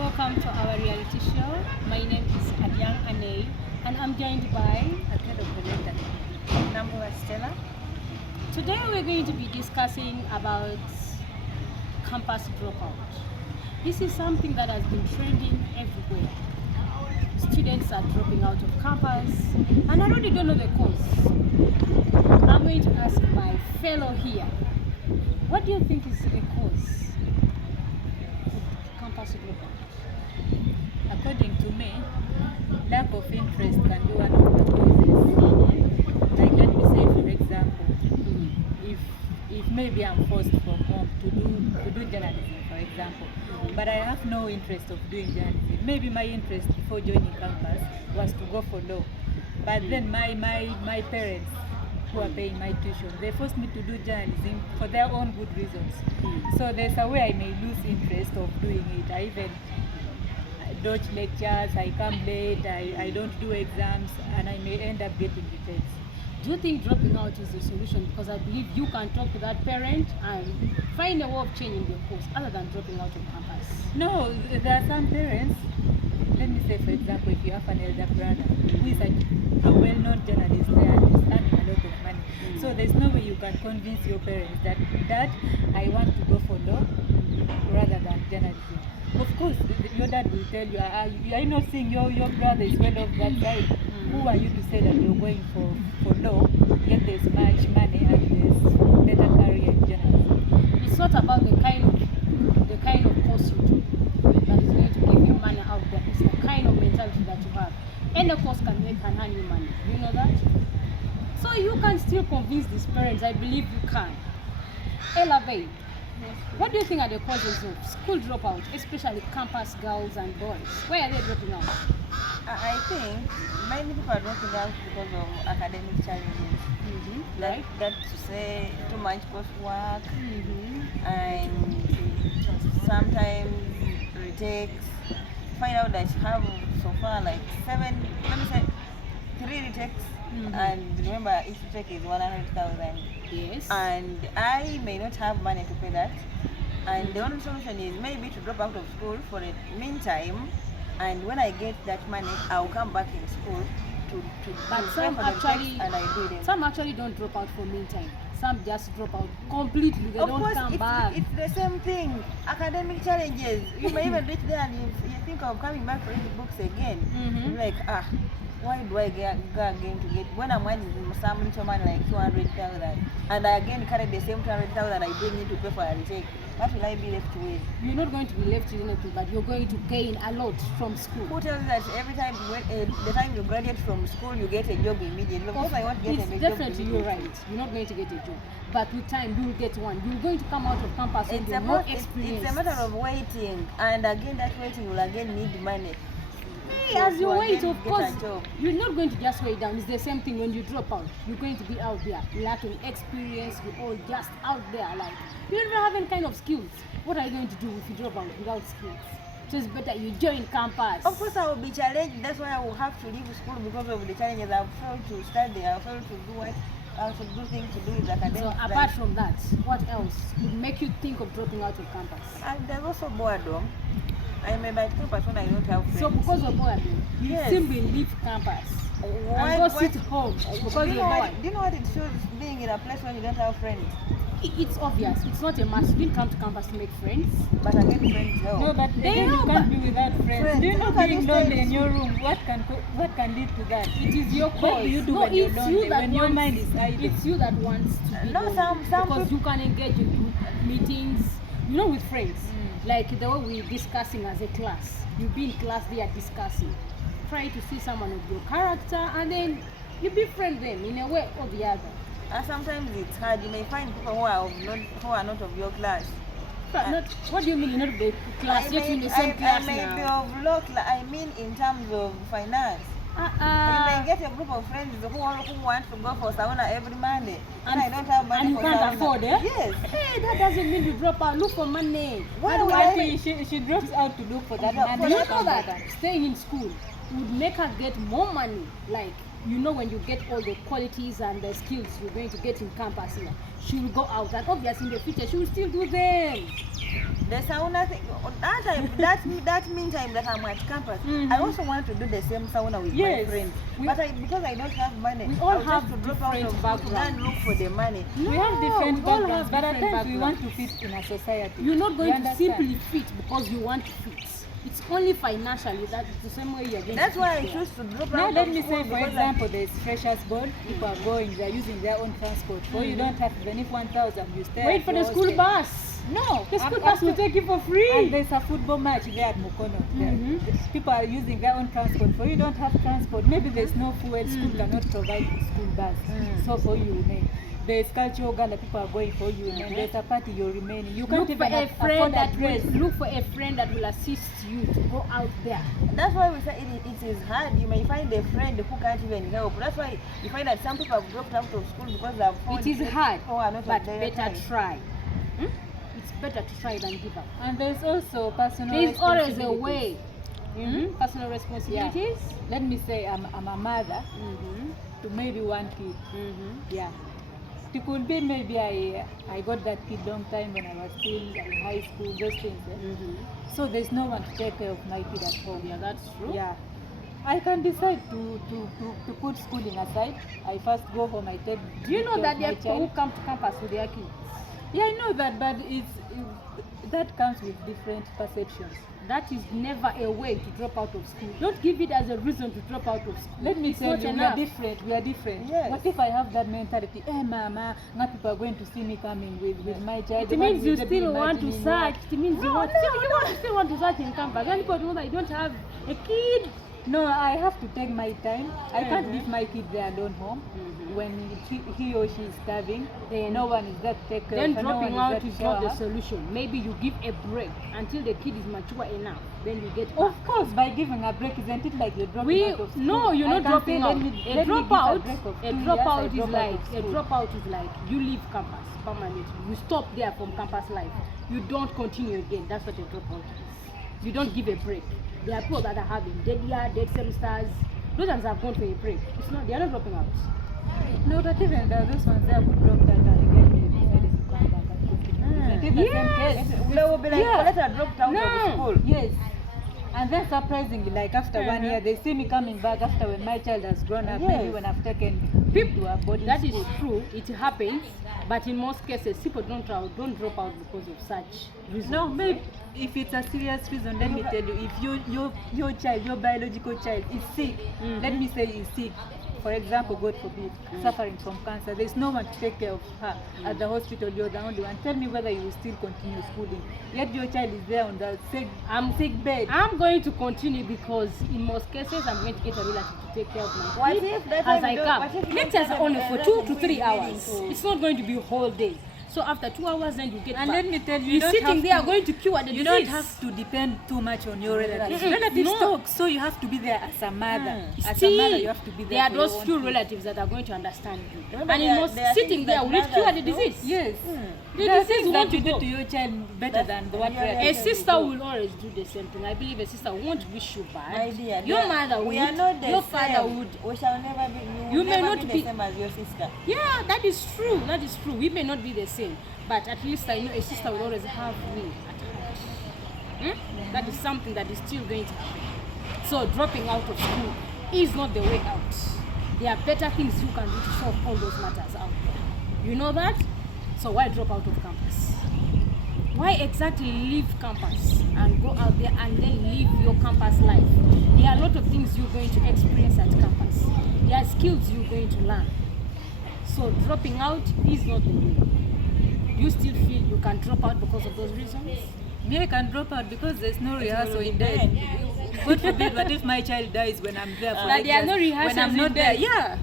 Welcome to our reality show. My name is Adyang Anei, and I'm joined by Akedo Kolenda. Number was Stella. Today we're going to be discussing about campus dropout. This is something that has been trending everywhere. Students are dropping out of campus, and I really don't know the cause. I'm going to ask my fellow here, what do you think is the cause of campus dropout? According to me, lack of interest can be one of the causes. Like let me say, for example, if maybe I'm forced from home to do journalism, for example, but I have no interest of doing journalism. Maybe my interest before joining campus was to go for law, but then my parents who are paying my tuition, they forced me to do journalism for their own good reasons. So there's a way I may lose interest of doing it. I even dodge lectures, I come late, I don't do exams, and I may end up getting retakes. Do you think dropping out is the solution? Because I believe you can talk to that parent and find a way of changing your course other than dropping out of campus. No, there are some parents, let me say for example, if you have an elder brother who is a well-known journalist there and is earning a lot of money, so there's no way you can convince your parents that, Dad, I want to go for law rather than journalism. Of course, your dad will tell you, are you not seeing your brother is well off that side? Who are you to say that you're going for law, yet there's much money and there's better career in journalism? It's not about the kind of course you do that is going to give you money out there. It's the kind of mentality that you have. Any course can earn you money. Do you know that? So you can still convince these parents. I believe you can. Elevate. What do you think are the causes of school dropout, especially campus girls and boys? Why are they dropping out? I think many people are dropping out because of academic challenges. Right? That to say too much coursework and sometimes retakes. Find out that you have so far like 3 retakes, and remember each retake is 100,000. Yes. And I may not have money to pay that. And the only solution is maybe to drop out of school for a meantime, and when I get that money, I'll come back in school to But pay some for the actually, tests, and I do them. some actually don't drop out for meantime. Some just drop out completely. They Of don't course, come back. it's the same thing. Academic challenges. You may even reach there and you think of coming back to read the books again. You're like, why do I go again to get, when I'm earning some little money like 200,000, and I again carry the same 200,000 I bring in to pay for a retake? What will I be left with? You're not going to be left with anything, but you're going to gain a lot from school. Who tells you that every time the time you graduate from school, you get a job immediately? Of course, I want to get It's a job definitely you're immediately. right. You're not going to get a job, but with time you will get one. You're going to come out of campus with more experience. It's a matter of waiting, and again that waiting will again need money. As you to wait, again of get course, a job. you're not going to just wait down. It's the same thing when you drop out. You're going to be out there lacking experience. You're all just out there, like you don't even have any kind of skills. What are you going to do if you drop out without skills? So it's better you join campus. Of course, I will be challenged. That's why I will have to leave school because of the challenges. I've failed to study. I've failed to do what I have to do things to do with academics. So apart from that, what else would make you think of dropping out of campus? And there's also boredom. I may by campus when I don't have friends. So because of boredom, you Yes. simply leave campus Why- and go why- sit home because do you you're know bored. do you know what it feels being in a place when you don't have friends? It's obvious. It's not a must. You didn't come to campus to make friends. But again, friends help. No, but They again, you know, can't but- be without friends. Friends, Do you know how can being you stay lonely in in your room? What can lead to that? It is your What cause. do you do No, when you're it's lonely? you that When your wants, mind is idle? It's you that wants to be No, lonely. some because people- you can engage in group meetings, with friends. Like the way we're discussing as a class. You be in class, they are discussing. Try to see someone of your character, and then you befriend them in a way or the other. And sometimes it's hard. You may find people who are not of your class. But not, what do you mean you're not of the class? You're in the same I class may be now. of low class. I mean, in terms of finance. You may get a group of friends who want to go for sauna every Monday. And I don't have money and you for can't sauna. afford it? Yes. Hey, that doesn't mean you drop out. Look for money. Why How do would I I- She drops out to look for that No, money. Do you for know that staying in school would make her get more money? Like, you know when you get all the qualities and the skills you're going to get in campus here, she will go out, and obviously in the future she will still do them. The sauna thing, that meantime that I'm at campus, I also want to do the same sauna with my friends. But because I don't have money, We all I'll have just to drop out different of school to go and backgrounds. look for the money. We have different we all backgrounds, have but at different times we want to backgrounds. fit in a society. You're not You going to understand? simply fit because you want to fit. It's only financially that it's the same way you're going That's to why I fit there. choose to drop Now out let of me school say, for because example, there's freshers board. People are going, they're using their own transport. For you don't have, even if 1,000, you stay. Wait at for the your school hostel. bus. No, The school I'm bus will after- take you for free. And there's a football match there at Mukono. People are using their own transport. For you don't have transport. Maybe there's no fuel. School cannot provide school bus. So for you remain. There's cultural gala. People are going for you remain. There's a party you're remaining. You can't Look for even a afford friend a that dress. will look for a friend that will assist you to go out there. that's why we say it is hard. You may find a friend who can't even help. That's why you find that some people have dropped out of school because they have found It is hard, or are not but at their better time. try. It's better to try than give up. And there's also personal There is always a responsibilities. way. Personal responsibilities. Let me say I'm a mother to maybe one kid. Yeah. It could be maybe I got that kid long time when I was still in high school, those things. So there's no one to take care of my kid at home. Yeah, that's true. Yeah. I can decide to put schooling aside. I first go home, I take Do you know care that of there my are people who child. come to campus with their kids? Yeah, I know that, but that comes with different perceptions. That is never a way to drop out of school. Don't give it as a reason to drop out of school. Let me It's tell not you, enough. we are different. Yes. What if I have that mentality? Mama, now people are going to see me coming with my child. It What means will you they be still want to imagining? search. It means you want you still want to search in campus. When people know that you don't have a kid. No, I have to take my time. I can't leave my kid there alone home. When he or she is starving, Then- no one is there to take care Then of her. dropping no one out is is there to not the show her. solution. Maybe you give a break until the kid is mature enough. Then you get back. Of course, by giving a break, isn't it like you're dropping We out of school? no, you're I not can dropping say, out. let me A give a dropout, break of 2 a years, dropout I is drop out like of a school. dropout is like you leave campus permanently. You stop there from campus life. You don't continue again. That's what a dropout is. You don't give a break. There are people that are having dead year, dead semesters. Those ones have gone for a break. It's not. They are not dropping out. No, but even there are those ones there who dropped that and again they decided to come back and continue. Isn't it the same Yes. case? They will be like, Yeah. Coletta dropped out No. of school. Yes. And then surprisingly, like after 1 year, they see me coming back after when my child has grown up, maybe Yes. when I've taken him to a boarding That is school. true. It happens, but in most cases, people don't drop out because of such reasons. No, maybe if it's a serious reason, let me tell you, if your child, your biological child is sick, let me say is sick, for example, God forbid, suffering from cancer, there's no one to take care of her at the hospital, you're the only one. Tell me whether you will still continue schooling. Yet your child is there on the sick bed. I'm going to continue because in most cases I'm going to get a relative to take care of my What kid if that as time I you don't- come. what if you Lectures don't are only have for a 2 to relative 3 who is hours. willing to- It's not going to be a whole day. So after 2 hours, then you get And back. let me tell you, You're you don't sitting have there to- going to cure the You disease. don't have to depend too much on your relatives. Mm-mm. Relatives No. talk, so you have to be there as a mother. As Still, a mother, you have to be there. there are for your those own few kids. relatives that are going to understand you. Remember, And in there are- most there are sitting things there, that will it cure the mothers do. disease? Yes. The There are disease things want that to you do go. to your child better than what yeah, relatives A yeah. sister do. will always do the same thing. I believe a sister won't wish you bad. My dear, Your they- mother we would. are not the Your same. father would. We shall never be. You will may never not be be- the same as your sister. Yeah, that is true. That is true. We may not be the same, but at least I know a sister will always have me at heart. That is something that is still going to happen. So dropping out of school is not the way out. There are better things you can do to solve all those matters out there. You know that? So why drop out of campus? Why exactly leave campus and go out there and then live your campus life? There are a lot of things you're going to experience at campus. There are skills you're going to learn. So dropping out is not the way. Do you still feel you can drop out because of those reasons? Me, I can drop out because there's no rehearsal in there. God forbid, what if my child dies when I'm there for Like there are no lectures, rehearsals when I'm in not there? there. Yeah.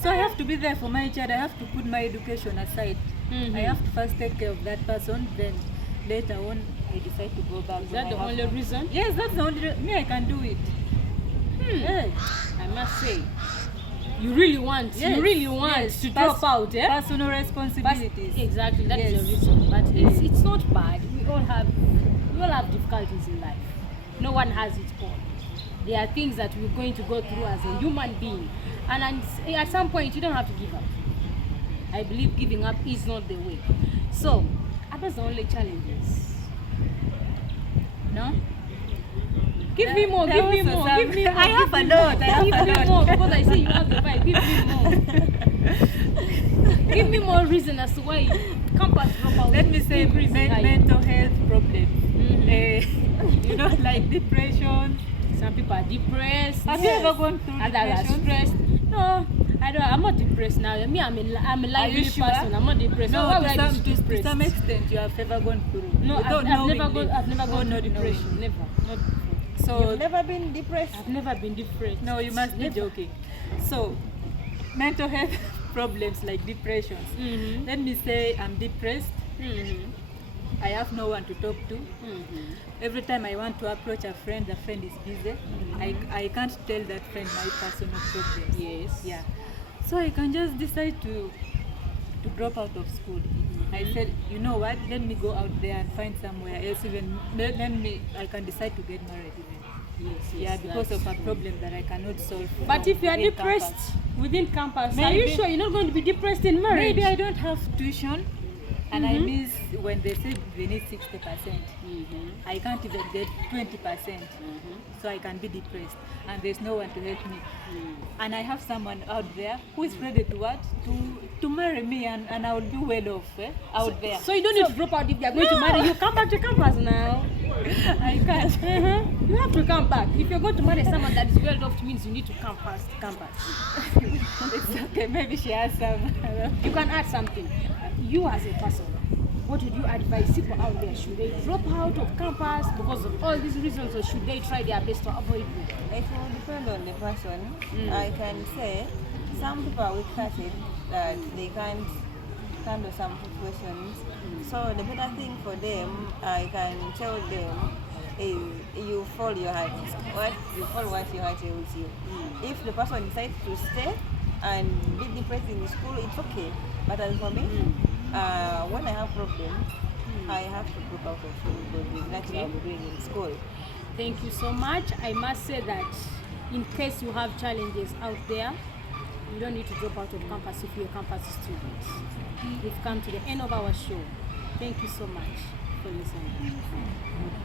So I have to be there for my child. I have to put my education aside. Mhm. I have to first take care of that person. Then later on, I decide to go back. Is when that the I have only money. reason? Yes, that's the only. Me, I can do it. Yes. I must say, you really want, Yes, you really want yes. to drop out, eh? Personal responsibilities. Exactly, that is Yes. the reason. But Yes. it's not bad. We all have difficulties in life. No one has it all. There are things that we're going to go through as a human being, And at some point, you don't have to give up. I believe giving up is not the way. So, are those the only challenges? No? Give me more, There give me also more, some- give me more. I have a lot, I have Give a me lot. more, because I see you have the vibe. Give me more. Give me more reason as to why campus dropout Let me is say increasing high. mental health problems. Mhm. You know, like depression. Some people are depressed. Have you ever gone through Others are depression? stressed. No, I don't. I'm not depressed now. Me, I'm a Are you lively sure? person. I'm not depressed. No, Why would I to be some, to depressed? some extent you have ever gone through. No, Without I've never knowingly. gone. I've never Oh, gone not through depression. knowingly. Never. Not before. So You've never been depressed? I've never been depressed. no, you must be Never. joking. So mental health problems like depressions. Mhm. Let me say I'm depressed. Mhm. I have no one to talk to. Mhm. Every time I want to approach a friend, the friend is busy. I can't tell that friend my personal problems. Yes. Yeah. So I can just decide to drop out of school. I said, you know what? Let me go out there and find somewhere else. Even I can decide to get married. Even. Yes. Yeah, because that's of a true. problem that I cannot solve. But from if you are within depressed campus. within campus, are Maybe- you sure you're not going to be depressed in marriage? Maybe I don't have tuition, and I Mhm. miss when they say they need 60%. Mhm. I can't even get 20%, so I can be depressed, and there's no one to help me. And I have someone out there who is ready to what? To marry me, and I will be well off out there. So you don't need to drop out if they are going to marry you. Come back to campus now. I can't. You have to come back. If you're going to marry someone that is well off, it means you need to come past campus. It's okay. Maybe she has some. You can add something. You as a person, what would you advise people out there? Should they drop out of campus because of all these reasons, or should they try their best to avoid it? It will depend on the person. I can say some people are weak-hearted that they can't handle some situations. So the better thing for them, I can tell them, is you follow your heart. You follow what your heart tells you. If the person decides to stay and be depressed in school, it's okay. But as for me, when I have problems, I have to drop out of school because there's nothing I'll be doing in school. Thank you so much. I must say that in case you have challenges out there, you don't need to drop out of campus if you're a campus student. We've come to the end of our show. Thank you so much for listening.